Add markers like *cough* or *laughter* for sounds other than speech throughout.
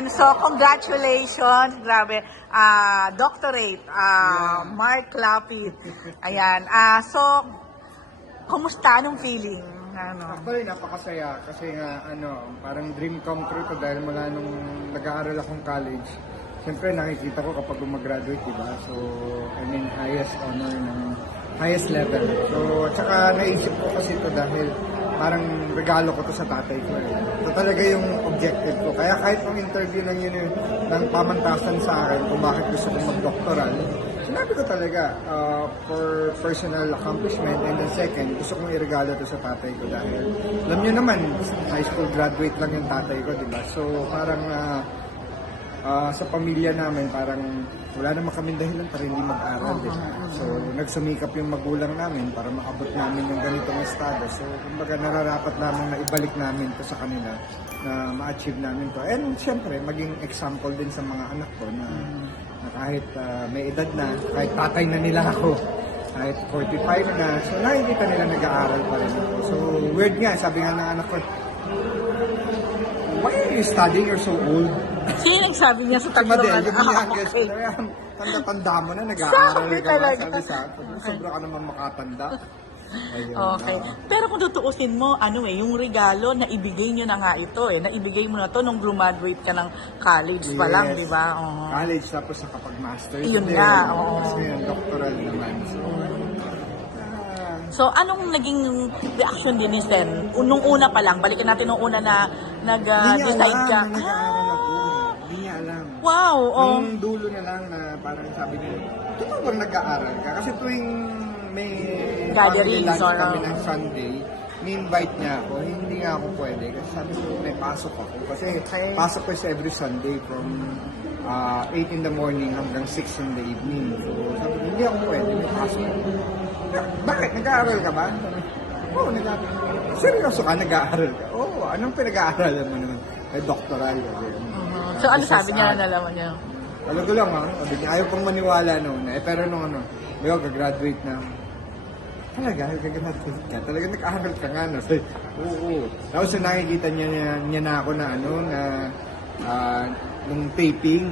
Ayan, so congratulations. Grabe. Ah, doctorate, ah, Mark Lapid. Ayan. Ah, so, kumusta? Anong feeling? Ano? Actually, napakasaya kasi nga, ano, parang dream come true to dahil mula nung nag-aaral akong college, siyempre nakikita ko kapag gumagraduate, di ba? So, I mean, highest honor ng highest level. So, at saka naisip ko kasi ito dahil parang regalo ko to sa tatay ko. Eh. Ito talaga yung objective ko. Kaya kahit nung interview ng yun, ng pamantasan sa akin kung bakit gusto ko mag-doctoral, sinabi ko talaga, uh, for personal accomplishment and then second, gusto kong iregalo to sa tatay ko dahil alam nyo naman, high school graduate lang yung tatay ko, di ba? So parang uh, uh, sa pamilya namin, parang wala naman kami dahilan para hindi mag-aral, ba? So nagsumikap yung magulang namin para makabot namin yung ganitong estado. So kumbaga nararapat namin na ibalik namin to sa kanila na ma-achieve namin to. And syempre, maging example din sa mga anak ko na na kahit ah, may edad na, kahit tatay na nila ako, kahit 45 na, so nakikita nila nag-aaral pa rin ako. So weird nga, sabi nga ng anak ko, why are you studying? You're so old. Sino nagsabi niya sa tatlong Madel, ano? yung youngest okay. ko, tanda-tanda mo na, nag-aaral Sabi ka ba? talaga. Sabi sa akin, sobra ka naman makatanda. Ayun, Okay. ah. Pero kung tutuusin mo, ano eh, yung regalo na ibigay nyo na nga ito eh. Naibigay mo na to nung graduate ka ng college pa lang, Yes. di ba? Oo. College, tapos nakapag-master. Yun nga, oo. Tapos ngayon, doctoral naman. So, ah, So, anong naging reaction din ni Sen? Nung una pa lang, balikan natin nung una na nag-decide alam ka. nag-aaral ako. Ah, Hindi niya alam. Wow! Oh. Nung dulo na lang na parang sabi niya, totoo bang nag-aaral ka? Kasi tuwing may lunch or- kami ng Sunday, ni-invite niya ako, hindi nga ako pwede. Kasi sabi ko, may pasok ako. Kasi Okay. pasok ko siya every Sunday from uh, 8 in the morning hanggang 6 in the evening. So sabi ko, hindi ako pwede, may pasok ako. Bakit? Nag-aaral ka ba? Oo, oh, nag-aaral. Seryoso ka, nag-aaral ka? Oo, oh, anong pinag-aaralan mo naman? Ay, doctoral. Mhm. So, ano sabi niya na nalaman niya? alam ko lang ha, sabi niya, ayaw pang maniwala noon. Eh, pero nung ano, Leo, gagraduate na. Talaga, gagraduate ka. Talaga nag-aaral ka nga, no? *laughs* Sabi, oo, oo. Tapos nung nakikita niya, niya, niya na ako na ano, na ah, nung taping,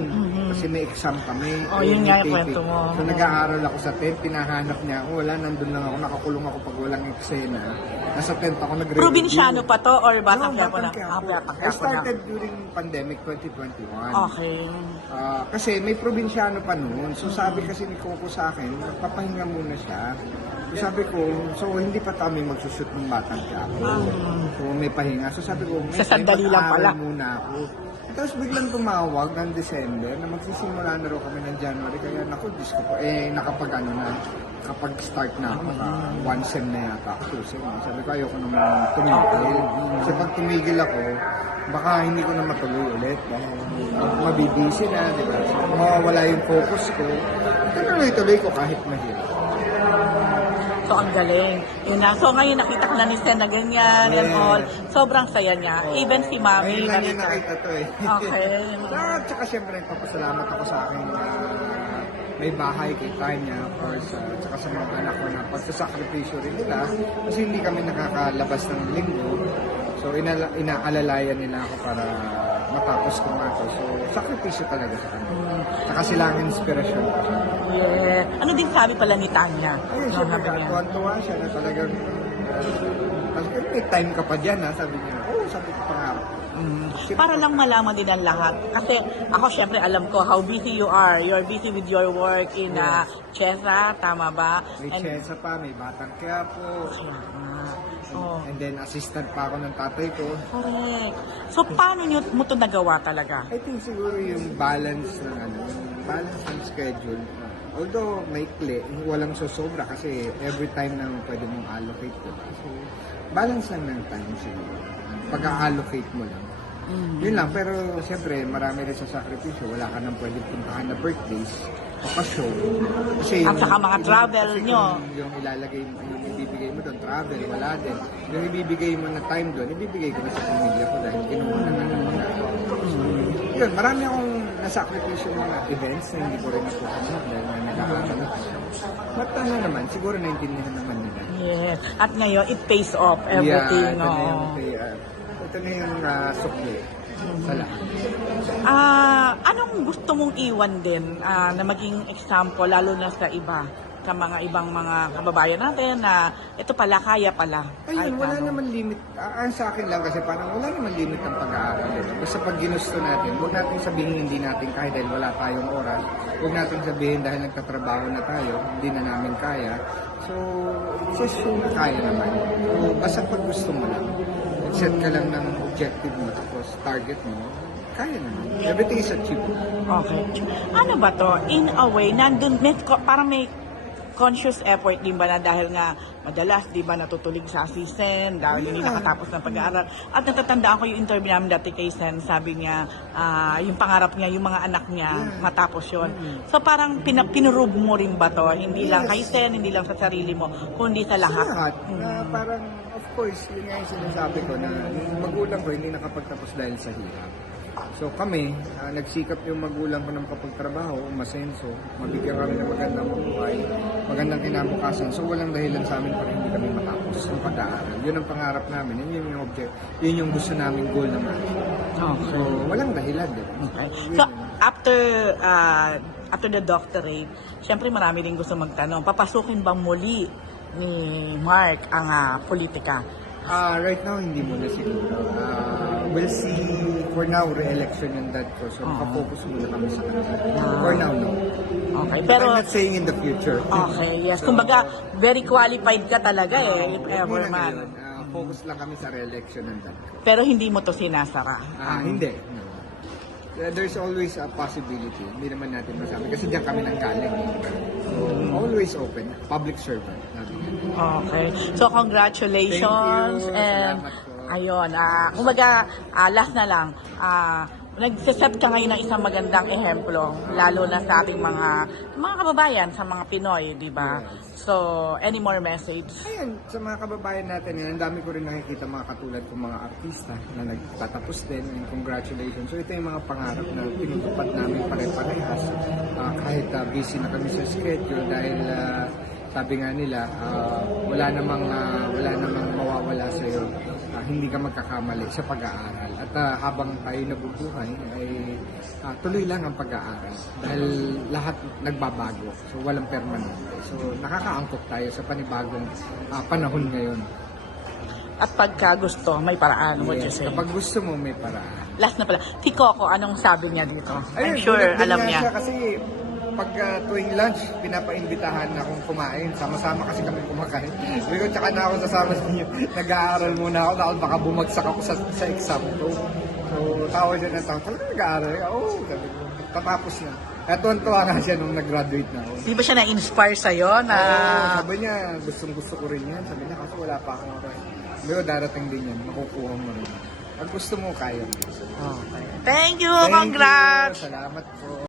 kasi may exam kami. Mhm. Oh, yun nga yung taping. kwento mo. So nag-aaral ako sa tent, pinahanap niya ako, wala, nandun lang ako, nakakulong ako pag walang eksena. Nasa tent ako nag-review. Probinsyano pa to or batang No, Quiapo na? Ah, batang I Quiapo na. started during pandemic 2021. Okay. Ah, kasi may probinsyano pa noon. So sabi kasi ni Coco sa akin, papahinga muna siya. So sabi ko, so hindi pa kami magsushoot ng batang Quiapo. So may pahinga. So sabi ko, may Sa sandali lang mag-aaral pala. muna ako. Tapos biglang tumawag ng December na magsisimula na raw kami ng January. Kaya naku, Diyos ko po, eh nakapag ano na, kapag start na ako, naka one sem na yata two sem. Sabi ko, ayoko naman tumigil. Kasi pag tumigil ako, baka hindi ko na matuloy ulit. Dahil mabibisi na, di ba? So, mawawala yung focus ko. Tuloy-tuloy ko kahit mahirap. So, ang galing. Yun na. So, ngayon nakita ko na ni Sen na ganyan and Yeah. all. Sobrang saya niya. Even si Mami. Ayun lang Marika. nakita to eh. Okay. *laughs* At saka syempre, nagpapasalamat ako sa akin na may bahay kay Tanya, of course, uh, at saka sa mga anak ko na pagsasakripisyo rin nila kasi hindi kami nakakalabas ng linggo. So, inala, inaalalayan nila ako para matapos ko nga to. So, sakripisyo talaga sa kanila. Saka sila ang inspirasyon ko. Yeah. Ano din sabi pala ni Tanya? Ayun, syempre, sabi niya. tuwan-tuwa siya na talagang uh, may time ka pa dyan, ha? Sabi niya. Oo, sabi ko pa nga. Mm. Para lang malaman din ang lahat. Kasi ako syempre alam ko how busy you are. You're busy with your work in uh, Chesa, tama ba? May And- Chesa pa, may Batang Quiapo, Ah, oh. And then assistant pa ako ng tatay ko. Correct. So, paano nyo mo ito nagawa talaga? I think siguro yung balance ng ano, yung balance ng schedule. Although maikli, walang sosobra kasi every time na pwede mong allocate ko. So, balance lang ng time siguro. Pag-allocate mo lang. Mm. Yun lang, pero siyempre marami rin sa sakripisyo. Wala ka nang pwede puntahan na birthdays, pakashow. Kasi At saka mga travel kasi nyo. kung Yung ilalagay mo, yung ibibigay mo doon, travel, wala din. Yung ibibigay mo na time doon, ibibigay ko na sa pamilya ko dahil kinuha na nga ng mga. Yun, marami akong nasakripisyo mga events na hindi ko rin napupunod dahil nag-aaral ako. But ano naman, siguro naintindihan naman nila. Yes. At ngayon, it pays off everything. Yeah, ito na no? yung, kay, ah, ito na yung ah, sukli. Lahat. Ah, anong gusto mong iwan din ah, na maging example lalo na sa iba, sa mga ibang mga kababayan natin na ito pala kaya pala. Ayun, Kahit wala ano. naman limit. Ah, ang sa akin lang kasi parang wala naman limit ng pag-aaral. Eh. Basta pag ginusto natin, huwag natin sabihin hindi natin kaya dahil wala tayong oras. Huwag natin sabihin dahil nagtatrabaho na tayo, hindi na namin kaya. So, just show na kaya naman. So, basta pag gusto mo lang, set ka lang ng objective mo, tapos target mo, kaya naman. Everything is achievable. Okay. Ano ba to? In a way, nandun, may, parang may conscious effort din ba na dahil nga madalas, di ba, natutulig sa assistant dahil hindi Yeah. nakatapos ng pag-aaral. At natatandaan ko yung interview namin dati kay Sen, sabi niya, ah, yung pangarap niya, yung mga anak niya, Yeah. matapos yon So parang pina, pinurub mo rin ba to? Hindi lang Yes. kay Sen, hindi lang sa sarili mo, kundi sa lahat. Lahat. Mm. Na parang, course, yun nga yung sinasabi ko na yung magulang ko hindi nakapagtapos dahil sa hirap. So kami, ah, nagsikap yung magulang ko ng kapagtrabaho, umasenso, mabigyan kami ng magandang buhay, magandang kinabukasan. So walang dahilan sa amin para hindi kami matapos ang pag-aaral. Yun ang pangarap namin, yun yung object, yun yung gusto namin goal naman. So walang dahilan. Ba? Okay. So, after uh, after the doctorate, syempre marami din gusto magtanong, papasukin bang muli ni Mark ang ah, politika? Ah, right now, hindi muna siguro. Ah, we'll see, for now, re-election yung dad ko. So, Oo. nakafocus muna kami sa kanila. Ah. For now, no. Okay, But pero I'm not saying in the future. okay, yes. Kumbaga, very qualified ka talaga eh, if ever man. ngayon. Ah, focus lang kami sa re-election ng dad ko. Pero hindi mo to sinasara. Ah, hindi. No. Uh, There's always a possibility. Hindi naman natin masabi. Kasi diyan kami nang galing. So, always open. Public servant. Okay. So, congratulations. Thank you. And, ayun, ah, kumbaga, ah, last na lang, ah, nagsiset ka ngayon ng isang magandang ehemplo, lalo na sa ating mga mga kababayan, sa mga Pinoy, di ba? So, any more message? Ayan, sa mga kababayan natin, yan, ang dami ko rin nakikita mga katulad kong mga artista na nagtatapos din and congratulations. So ito yung mga pangarap na pinutupad namin pare-parehas Ah, kahit ah, busy na kami sa schedule dahil ah, sabi nga nila, ah, wala namang ah, wala namang mawawala sa iyo. hindi ka magkakamali sa pag-aaral. At ah, habang tayo nabubuhay ay ah, tuloy lang ang pag-aaral dahil lahat nagbabago. So walang permanente. So nakakaangkop tayo sa panibagong ah, panahon ngayon. At pagka gusto, may paraan, would you Yes, say? kapag gusto mo may paraan. Last na pala, si Coco, anong sabi niya dito? I'm Ayun, sure gulat din alam niya. Siya kasi pag ah, tuwing lunch, pinapaimbitahan na akong kumain. Sama-sama kasi kami kumakain. Sabi ko, tsaka na ako sasama sa inyo. *laughs* Nag-aaral muna ako. Dahil baka bumagsak ako sa, sa exam ko. So, tawa siya na tao. Talaga nag-aaral? Oo, oh, sabi ko. Tatapos na. Kaya tuwan-tuwa nga siya nung nag-graduate na ako. Di ba siya na-inspire sa'yo na... Oo, sabi niya, gustong gusto ko rin yan. Sabi niya, kasi wala pa akong oras. Sabi ko, darating din yan. Makukuha mo rin. Pag gusto mo, kaya mo. Okay. Thank you, Thank congrats! you. Salamat po.